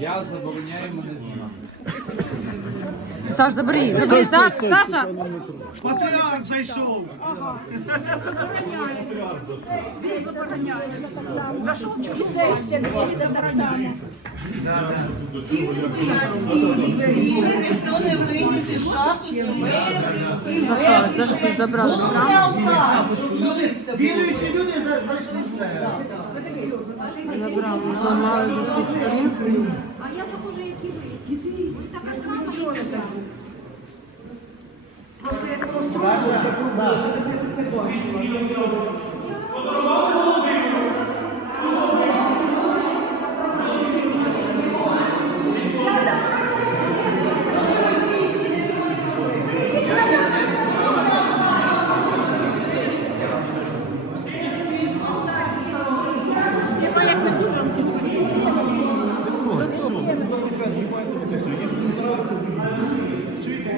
Я забороняю мене знімати. Саш, забери, забери, Саш, Саша. Патріарх зайшов. Він забороняє. Зайшов чужу це ще вчився так само. Ніхто не вийде зі шапки. Саша, це ж ти забрав. Віруючі люди за- зайшли все. Зламали з усіх сторін. А я захожу, які ви. Ви така сама, що я кажу. Чуєте?